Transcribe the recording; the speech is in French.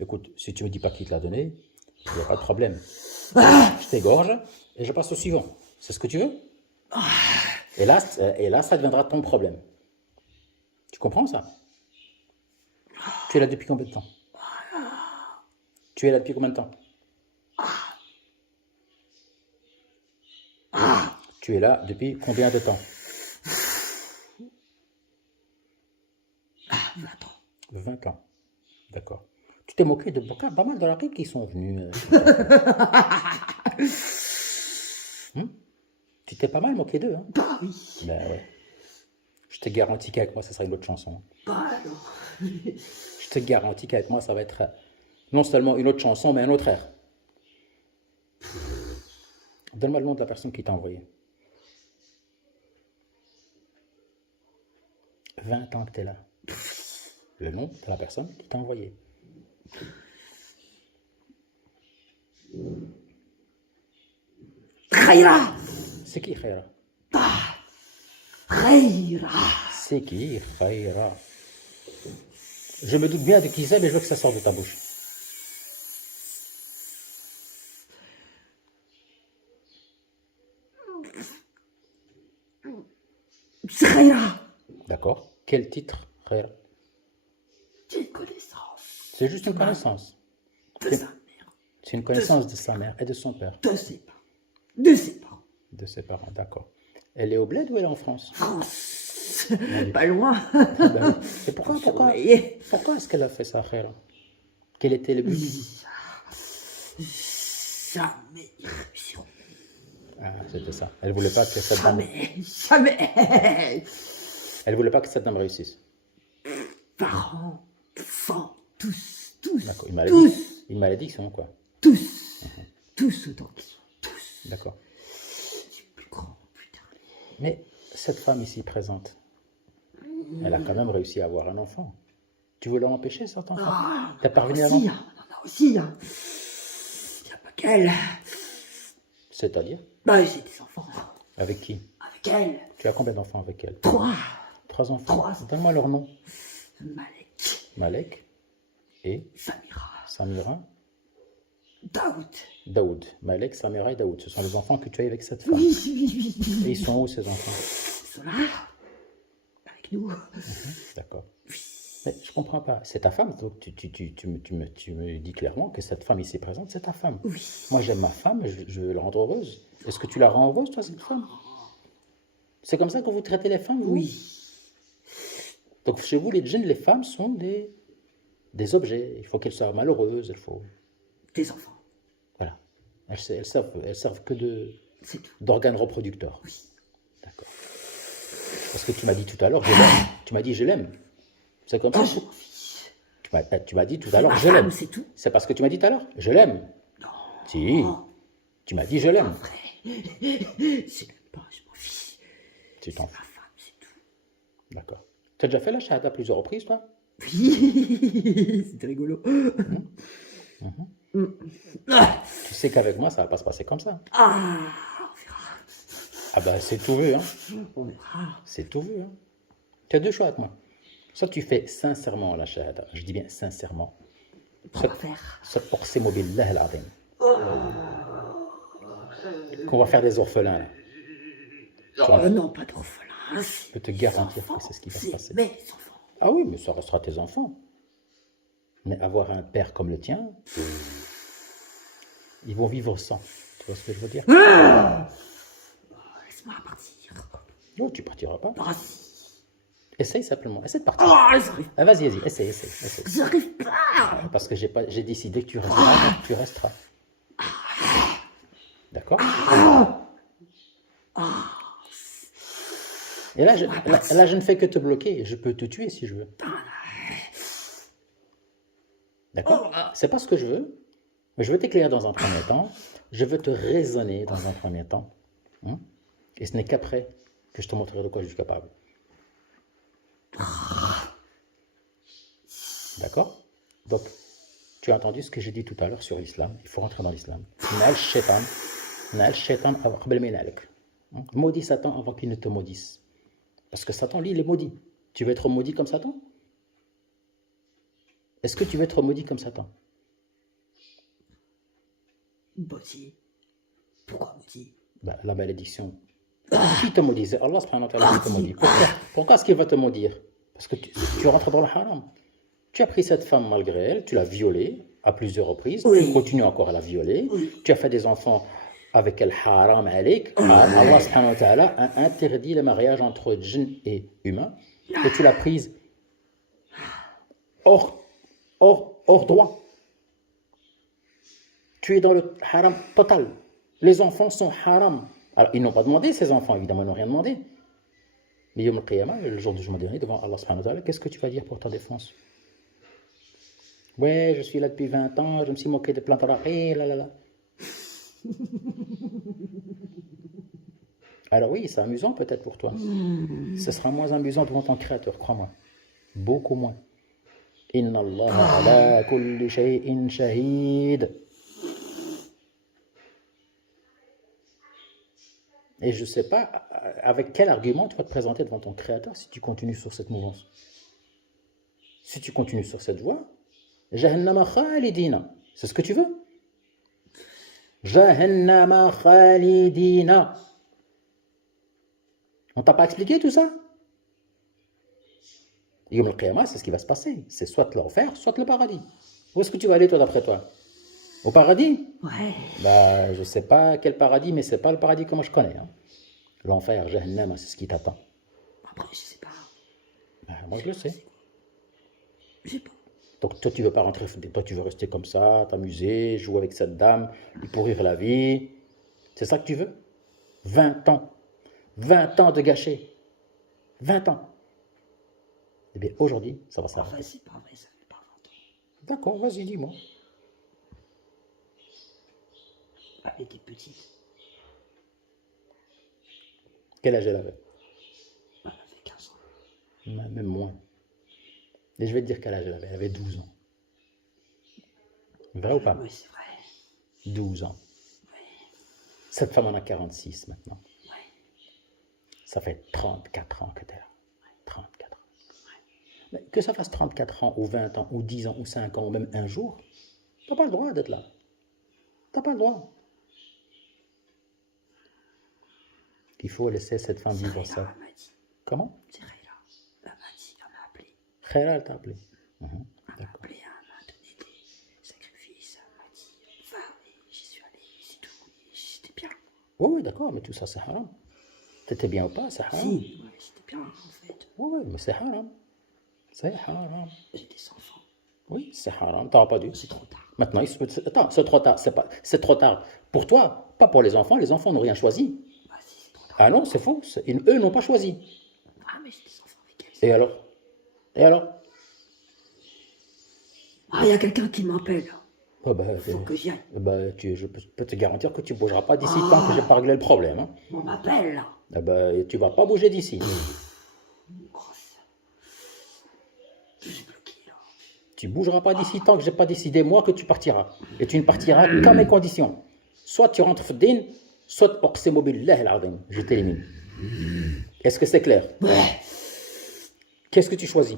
Écoute, si tu me dis pas qui te l'a donné, il n'y a pas de problème. Je t'égorge et je passe au suivant. C'est ce que tu veux? Et là, ça deviendra ton problème. Tu comprends ça? Tu es là depuis combien de temps? Tu es là depuis combien de temps? Tu es là depuis combien de temps? 20 ans. 20 ans. D'accord. Tu t'es moqué de pas mal de la qui sont venus. Tu t'es pas mal moqué d'eux, hein? Bah oui. Ben ouais. Je te garantis qu'avec moi, ça sera une autre chanson. Bah non. Je te garantis qu'avec moi, ça va être non seulement une autre chanson, mais un autre air. Donne-moi le nom de la personne qui t'a envoyé. 20 ans que tu es là. Le nom de la personne qui t'a envoyé. Khaira. C'est qui Khaira? Khaira. C'est qui Khaira? Je me doute bien de qui c'est, mais je veux que ça sorte de ta bouche. C'est Khaira. D'accord. Quel titre, Khaira? J'ai une connaissance. C'est juste une connaissance. De sa mère. C'est une connaissance de sa mère et de son père. De ses parents. De ses parents. De ses parents, d'accord. Elle est au bled ou elle est en France? France. Pas loin. Ben oui. Et pourquoi Surveillé. est-ce qu'elle a fait ça, Khaira? Quel était le but? Jamais irruption. Ah, c'était ça. Elle voulait pas que cette dame... Jamais. Elle voulait pas que cette dame réussisse. Parents, enfants, tous. D'accord. Tous. Une malédiction, quoi. Tous. Tous autant qu'ils sont. Tous. D'accord. Du plus grand, plus dernier. Mais cette femme ici présente, elle a quand même réussi à avoir un enfant. Tu voulais empêcher cet enfant? T'as parvenu à aussi, l'enfant? on en a aussi. Il n'y a pas qu'elle. C'est-à-dire? Bah, j'ai des enfants. Avec qui? Avec elle. Tu as combien d'enfants avec elle? 3. 3 enfants? 3. Donne-moi leur nom. Malek. Malek et Samira. Samira. Daoud. Daoud. Malek, Samira et Daoud. Ce sont les enfants que tu as avec cette femme. Oui. Et ils sont où ces enfants? Ils sont là. Avec nous. D'accord. Mais je comprends pas. C'est ta femme, donc tu me dis clairement que cette femme ici présente, c'est ta femme. Oui. Moi, j'aime ma femme, je veux la rendre heureuse. Est-ce que tu la rends heureuse, toi, cette femme? C'est comme ça que vous traitez les femmes, vous? Oui. Donc, chez vous, les djinns, les femmes sont des objets. Il faut qu'elles soient malheureuses, il faut... Des enfants. Voilà. Elles servent que C'est tout. d'organes reproducteurs. Oui. D'accord. Parce que tu m'as dit tout à l'heure, je l'aime. Tu m'as dit, je l'aime. C'est comme ça? Je m'en fiche. Tu m'as dit tout à l'heure, Ma je l'aime. femme, c'est tout. C'est parce que tu m'as dit tout à l'heure, je l'aime. Non. Si. Tu m'as dit, je l'aime. Vrai. Je l'aime pas, je m'en fiche. Tu t'en Ma fous. femme, c'est tout. D'accord. Tu as déjà fait la shahada plusieurs reprises, toi? Oui. C'était rigolo. Tu sais qu'avec moi, ça va pas se passer comme ça. Ah, on verra. Ah ben, c'est tout vu, hein. On verra. C'est tout vu, hein. Tu as deux choix avec moi. Soit tu fais sincèrement la shahada, je dis bien sincèrement. On va faire. Soit pour ces billah al-azim. Qu'on va faire des orphelins, là. Oh, non, pas d'orphelins. Je peux te garantir que c'est ce qui va se passer. Mes enfants. Ah oui, mais ça restera tes enfants. Mais avoir un père comme le tien, ils vont vivre sans. Tu vois ce que je veux dire? Laisse-moi partir. Non, tu partiras pas. Ah, si. Essaye simplement. Essaye de partir. Oh, j'arrive. Ah, vas-y, essaye. J'arrive pas. Parce que j'ai décidé que tu resteras, donc tu resteras. D'accord? Et là je ne fais que te bloquer. Je peux te tuer si je veux. D'accord? C'est pas ce que je veux. Mais je veux t'éclairer dans un premier temps. Je veux te raisonner dans un premier temps. Hein? Et ce n'est qu'après que je te montrerai de quoi je suis capable. D'accord? Donc, tu as entendu ce que j'ai dit tout à l'heure sur l'islam. Il faut rentrer dans l'islam. Maudis Satan avant qu'il ne te maudisse. Parce que Satan, lui, il est maudit. Tu veux être maudit comme Satan? Est-ce que tu veux être maudit comme Satan? Maudit. Pourquoi maudit? Ben, la malédiction. Qui te maudit? C'est Allah subhanahu wa ta'ala qui te maudit. Pourquoi est-ce qu'il va te maudire? Parce que tu rentres dans le haram. Tu as pris cette femme malgré elle, tu l'as violée à plusieurs reprises, tu continues encore à la violer, tu as fait des enfants avec elle haram alik. Allah subhanahu wa ta'ala a interdit le mariage entre djinn et humain, et tu l'as prise hors droit. Tu es dans le haram total. Les enfants sont haram. Alors, ils n'ont pas demandé, ces enfants, évidemment, ils n'ont rien demandé. Mais Yom al-Qiyamah, le jour du jugement dernier, devant Allah subhanahu wa ta'ala, qu'est-ce que tu vas dire pour ta défense? Ouais, je suis là depuis 20 ans, je me suis moqué de plein de raqis, là, là, là. Alors oui, c'est amusant peut-être pour toi. Ce sera moins amusant devant ton Créateur, crois-moi. Beaucoup moins. Inna Allah ala kulli shay'in shahid. Et je ne sais pas avec quel argument tu vas te présenter devant ton Créateur si tu continues sur cette mouvance. Si tu continues sur cette voie, Jahannama khalidina. C'est ce que tu veux? Jahannama khalidina. On t'a pas expliqué tout ça? Yom al-Qiyamah, c'est ce qui va se passer. C'est soit l'enfer, soit le paradis. Où est-ce que tu vas aller, toi, d'après toi? Au paradis? Ouais. Bah, je ne sais pas quel paradis, mais ce n'est pas le paradis que moi je connais. Hein. L'enfer, Jahannam, c'est ce qui t'attend. Après, je sais pas. Bah, moi, je le sais. Je sais pas. Donc, toi, tu veux pas rentrer, toi, tu veux rester comme ça, t'amuser, jouer avec cette dame, lui pourrir la vie. C'est ça que tu veux? 20 ans. 20 ans de gâcher. 20 ans. Eh bien, aujourd'hui, ça va s'arrêter. Enfin, c'est pas vrai, ça fait pas 20 ans. D'accord, vas-y, dis-moi. Elle était petite. Quel âge elle avait? Elle avait 15 ans. Même moins. Et je vais te dire quel âge elle avait. Elle avait 12 ans. Vrai ou pas? Oui, c'est vrai. 12 ans. Oui. Cette femme en a 46 maintenant. Ouais. Ça fait 34 ans que tu es là. 34 ans. Mais que ça fasse 34 ans, ou 20 ans, ou 10 ans, ou 5 ans, ou même un jour, tu n'as pas le droit d'être là. Tu n'as pas le droit. Il faut laisser cette femme vivre ça. Elle m'a dit. Comment? C'est Rayla. Elle m'a dit, elle m'a appelé. Khaira, elle t'a appelé. Elle m'a appelé, elle m'a donné des sacrifices. Elle m'a dit, va, et j'y suis allé, c'est tout. Et j'étais bien. Oui, oui, d'accord, mais tout ça, c'est haram. T'étais bien ou pas, c'est haram. Si, ouais, j'étais bien, en fait. Oui, oui, mais c'est haram. C'est haram. J'ai des enfants. Oui, c'est haram. T'auras pas dû. C'est trop tard. Maintenant, attends, c'est trop tard. C'est trop tard. Pour toi, pas pour les enfants. Les enfants n'ont rien choisi. Ah si, c'est trop tard. Ah non, c'est faux. Eux n'ont pas choisi. Ah, mais j'ai des enfants avec elle. Et alors? Et alors? Ah, il y a quelqu'un qui m'appelle. Oh ben, Faut que j'y aille. je peux te garantir que tu ne bougeras pas d'ici tant que j'ai pas réglé le problème. Hein. On m'appelle, là. Eh ben, tu vas pas bouger d'ici. Grosse. J'ai bloqué, là. Tu bougeras pas d'ici tant que j'ai pas décidé, moi, que tu partiras. Et tu ne partiras qu'à mes conditions. Soit tu rentres Fdin, soit Oqsimu billah al-azim. Je t'élimine. Est-ce que c'est clair? Ouais. Qu'est-ce que tu choisis?